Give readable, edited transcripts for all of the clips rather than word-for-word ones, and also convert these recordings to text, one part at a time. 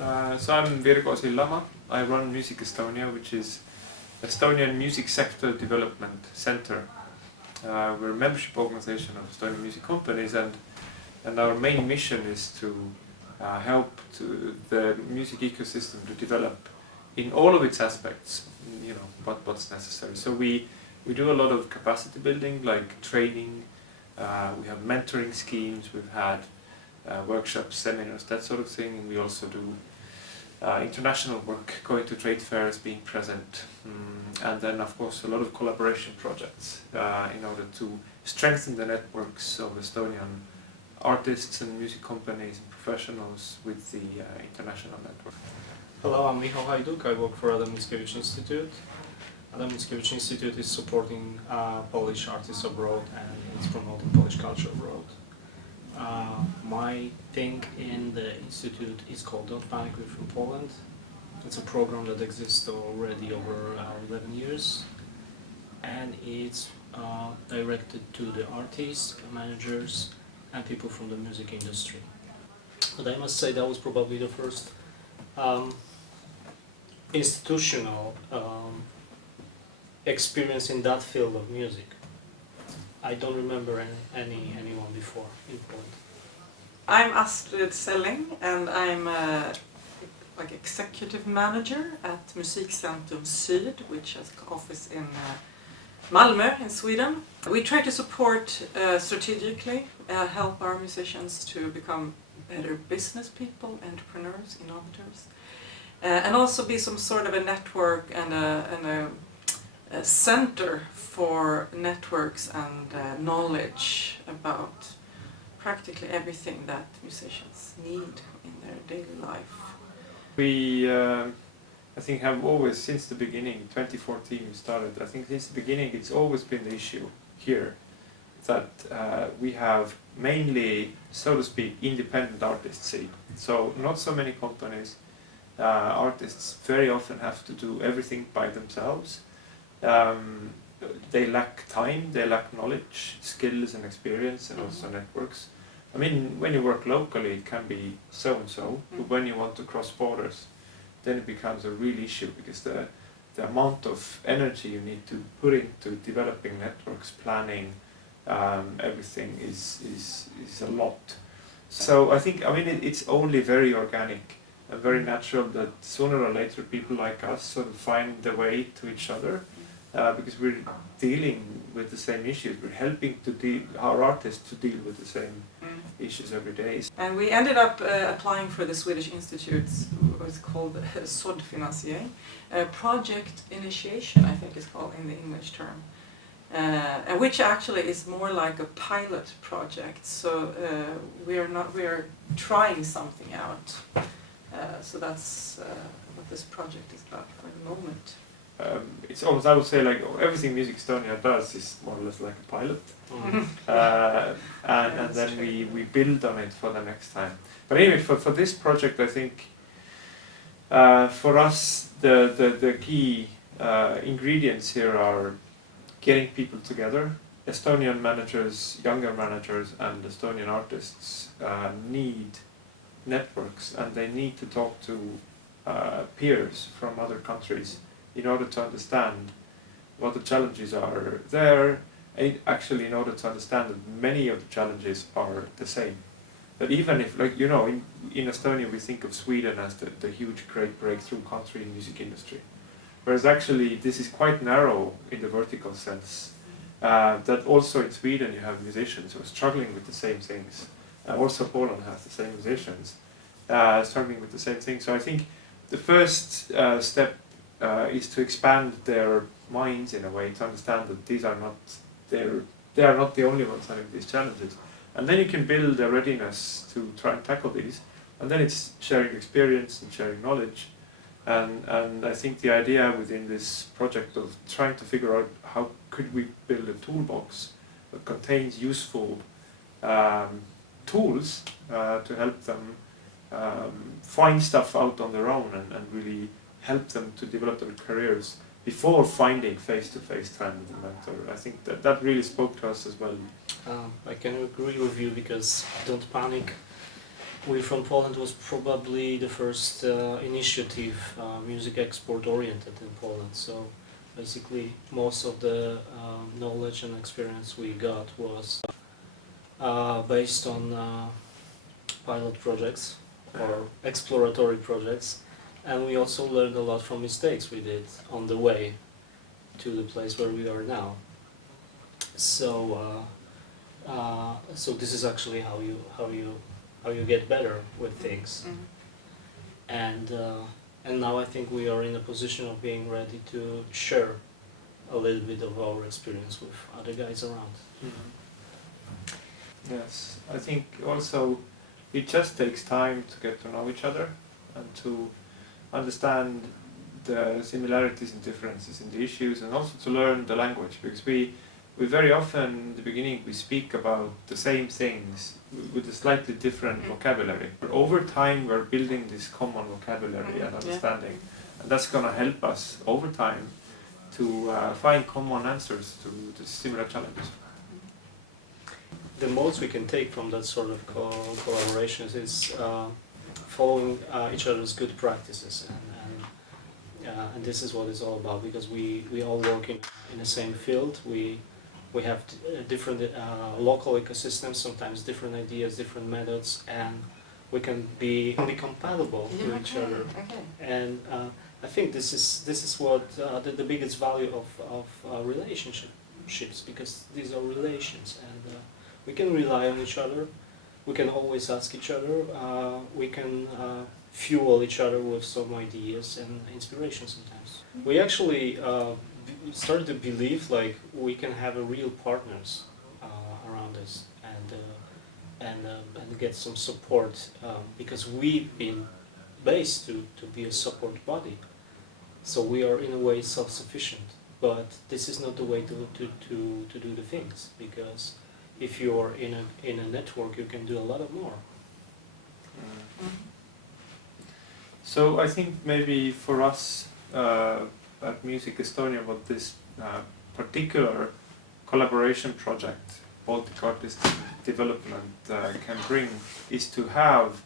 So I'm Virgo Sillamaa. I run Music Estonia, which is Estonian Music Sector Development Center. We're a membership organization of Estonian music companies, and our main mission is to help the music ecosystem to develop in all of its aspects, you know, what's necessary. So we do a lot of capacity building, like training, we have mentoring schemes, we've had workshops, seminars, that sort of thing, and we also do international work, going to trade fairs, being present, and then of course a lot of collaboration projects in order to strengthen the networks of Estonian artists and music companies and professionals with the international network. Hello, I'm Michał Hajduk. I work for the Mickiewicz Institute. The Mickiewicz Institute is supporting Polish artists abroad and it's promoting Polish culture abroad. My thing in the institute is called Don't Panic, We're from Poland. It's a program that exists already over 11 years, and it's directed to the artists, managers, and people from the music industry. But I must say that was probably the first institutional experience in that field of music. I don't remember anyone before in Poland. I'm Astrid and I'm like executive manager at Musikcentrum Syd, which has an office in Malmö in Sweden. We try to support strategically, help our musicians to become better business people, entrepreneurs, innovators, and also be some sort of a network and a center for networks and knowledge about practically everything that musicians need in their daily life. We, I think, have always, since the beginning, 2014 we started, I think since the beginning it's always been the issue here that we have mainly, so to speak, independent artist scene. So not so many companies, artists very often have to do everything by themselves. They lack time, they lack knowledge, skills and experience, and also networks. I mean, when you work locally it can be so and so, but when you want to cross borders then it becomes a real issue, because the amount of energy you need to put into developing networks, planning, everything is a lot. So I think, I mean, it's only very organic and very natural that sooner or later people like us sort of find their way to each other. Because we're dealing with the same issues, we're helping our artists to deal with the same issues every day. And we ended up applying for the Swedish Institute's, what's called Såddfinansiering, project initiation, I think is called in the English term, which actually is more like a pilot project. So we're trying something out. So that's what this project is about for the moment. It's almost, I would say, like everything Music Estonia does is more or less like a pilot, and then we build on it for the next time. But anyway, for this project, I think for us the key ingredients here are getting people together. Estonian managers, younger managers, and Estonian artists need networks, and they need to talk to peers from other countries in order to understand what the challenges are there, and actually in order to understand that many of the challenges are the same. That even if, like, you know, in Estonia we think of Sweden as the huge great breakthrough country in music industry, whereas actually this is quite narrow in the vertical sense, that also in Sweden you have musicians who are struggling with the same things. Also Poland has the same musicians struggling with the same things. So I think the first step is to expand their minds in a way, to understand that they are not the only ones having these challenges, and then you can build a readiness to try and tackle these, and then it's sharing experience and sharing knowledge, and I think the idea within this project of trying to figure out how could we build a toolbox that contains useful tools to help them find stuff out on their own and really help them to develop their careers before finding face-to-face time with a mentor. I think that really spoke to us as well. I can agree with you, because Don't Panic We from Poland was probably the first initiative music export oriented in Poland. So basically most of the knowledge and experience we got was based on pilot projects or exploratory projects, and we also learned a lot from mistakes we did on the way to the place where we are now. So so this is actually how you get better with things. And now I think we are in a position of being ready to share a little bit of our experience with other guys around. Yes, I think also it just takes time to get to know each other and to understand the similarities and differences in the issues, and also to learn the language, because we very often in the beginning we speak about the same things with a slightly different vocabulary. But over time we're building this common vocabulary and understanding, and that's going to help us over time to find common answers to the similar challenges. The most we can take from that sort of collaborations is following each other's good practices, and this is what it's all about, because we all work in the same field. We have different local ecosystems, sometimes different ideas, different methods, and we can be compatible with each other. And I think this is what the biggest value of relationships, because these are relations, and we can rely on each other. We can always ask each other. We can fuel each other with some ideas and inspiration sometimes. We actually started to believe like we can have a real partners around us and get some support, because we've been based to be a support body. So we are in a way self-sufficient, but this is not the way to do the things, because if you are in a network, you can do a lot of more. So I think maybe for us at Music Estonia, what this particular collaboration project, Baltic Artist development, can bring is to have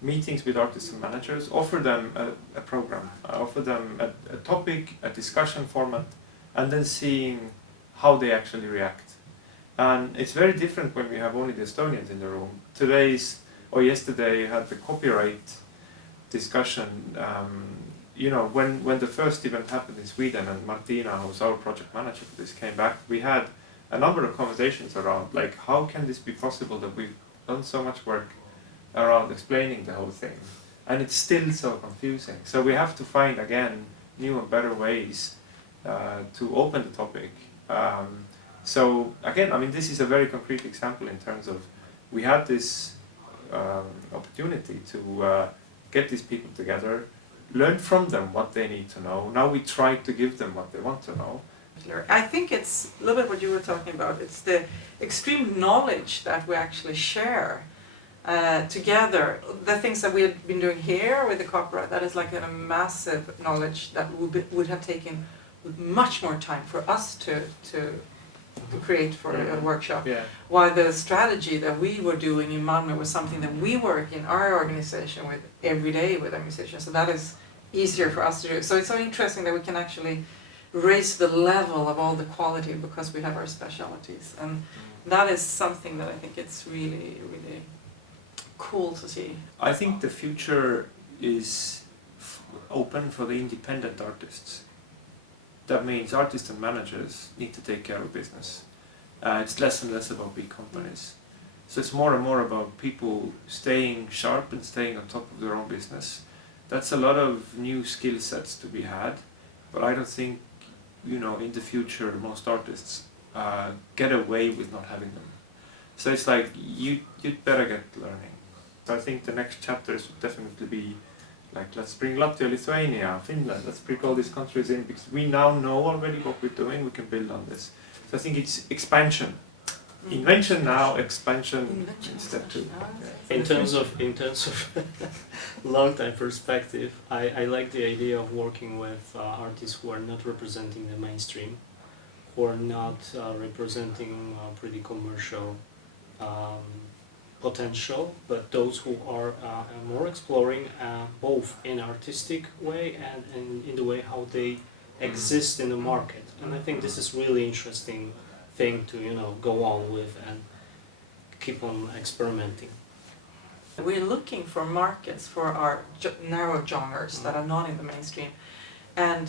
meetings with artists and managers, offer them a program, offer them a topic, a discussion format, and then seeing how they actually react. And it's very different when we have only the Estonians in the room. Yesterday had the copyright discussion. You know, when the first event happened in Sweden, and Martina, who's our project manager for this, came back, we had a number of conversations around, like, how can this be possible that we've done so much work around explaining the whole thing, and it's still so confusing. So we have to find, again, new and better ways to open the topic. So again, I mean, this is a very concrete example in terms of we had this opportunity to get these people together, learn from them what they need to know. Now we try to give them what they want to know. I think it's a little bit what you were talking about. It's the extreme knowledge that we actually share together. The things that we have been doing here with the copyright, that is like a massive knowledge that would have taken much more time for us to create for a workshop. Yeah. While the strategy that we were doing in Malmö was something that we work in our organization with every day with our musicians. So that is easier for us to do. So it's so interesting that we can actually raise the level of all the quality because we have our specialities. And that is something that I think it's really, really cool to see. I think the future is open for the independent artists. That means artists and managers need to take care of business. It's less and less about big companies. So it's more and more about people staying sharp and staying on top of their own business. That's a lot of new skill sets to be had, but I don't think, you know, in the future most artists get away with not having them. So it's like, you'd better get learning. So I think the next chapters would definitely be like, let's bring Latvia, Lithuania, Finland, let's bring all these countries in, because we now know already what we're doing, we can build on this. So I think it's expansion. Invention now, expansion in step 2. In terms of long time perspective, I like the idea of working with artists who are not representing the mainstream, who are not representing pretty commercial potential, but those who are more exploring both in artistic way and in the way how they exist in the market. And I think this is really interesting thing to go on with and keep on experimenting. We're looking for markets for our narrow genres that are not in the mainstream, and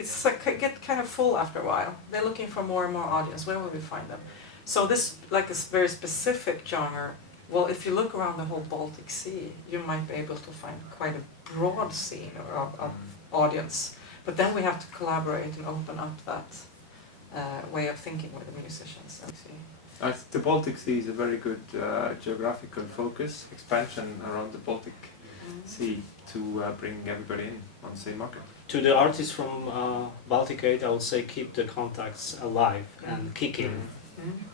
it's like get kind of full after a while. They're looking for more and more audience. Where will we find them? So this, like a very specific genre, well, if you look around the whole Baltic Sea, you might be able to find quite a broad scene of audience. But then we have to collaborate and open up that way of thinking with the musicians. The Baltic Sea is a very good geographical focus, expansion around the Baltic Sea to bring everybody in on the same market. To the artists from Baltic 8, I would say keep the contacts alive and kicking. Mm-hmm.